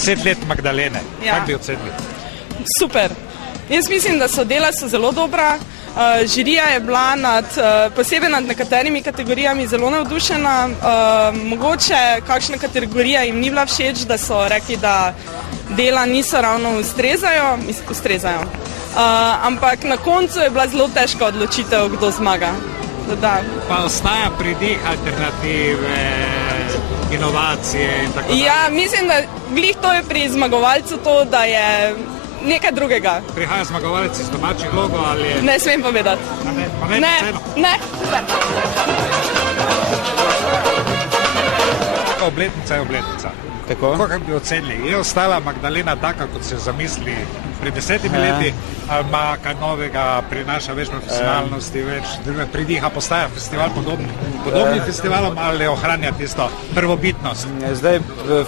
10 let Magdalene, kako bi ocenili? Super. Jaz mislim, da dela so zelo dobra. Žirija je bila posebej nad nekaterimi kategorijami zelo navdušena. Mogoče kakšna kategorija jim ni bila všeč, da so rekli, da dela niso ravno ustrezajo. Ampak na koncu je bila zelo težka odločitev, kdo zmaga. Pa ostaja pridih alternative, inovacije in tako dalje. Ja, mislim, da glih to je pri zmagovalcu to, da je nekaj drugega. Prihaja zmagovalec iz domačih logo ali je... Ne smem povedati. Ne. Obletnica je obletnica. Tako? Kako bi ocenili? Je ostala Magdalena taka, kot se zamisli pred 10 leti, ali ima kaj novega, prinaša več profesionalnosti, več pridiha, postaja festival podobni festivalom ali ohranja tisto prvobitnost? Zdaj,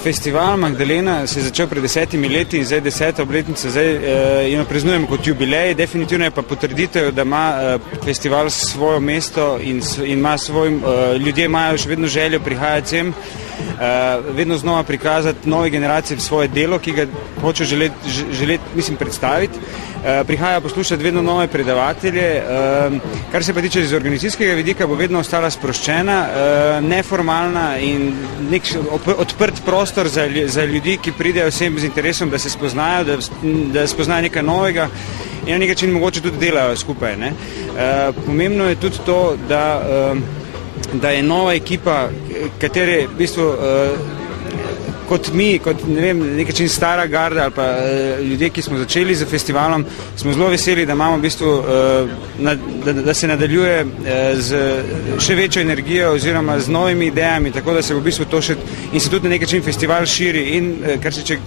festival Magdalena se je začel pred 10 leti in zdaj 10. obletnica, zdaj jo praznujemo kot jubilej, definitivno je pa potrditev, da ima festival svoje mesto in ima ljudje imajo še vedno željo prihajati sem, vedno znova prikazati nove generacije svoje delo, ki ga hoče želeti predstaviti. Prihaja poslušati vedno nove predavatelje. Kar se pa tiče iz organizacijskega vidika, bo vedno ostala sproščena, neformalna in nek odprt prostor za ljudi, ki pridejo vsem z interesom, da se spoznajo, da spoznajo nekaj novega in na nek način mogoče tudi delajo skupaj. Pomembno je tudi to, da je nova ekipa, katere v bistvu kot mi, kot nek način stara garda ali pa ljudje, ki smo začeli z festivalom, smo zelo veseli, da imamo v bistvu, da se nadaljuje z še večjo energijo oziroma z novimi idejami, tako da se v bistvu to še in se tudi na nek način festival širi in kar se tiče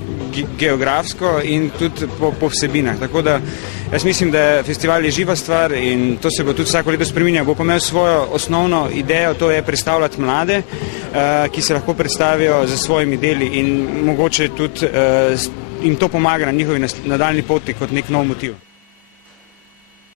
geografsko in tudi po vsebinah. Tako da jaz mislim, da festival je živa stvar in to se bo tudi vsako leto spreminjalo. Bo pa imel svojo osnovno idejo, to je predstavljati mlade, ki se lahko predstavijo za svojimi deli in mogoče tudi jim to pomaga na njihovi nadaljni poti kot nek nov motiv.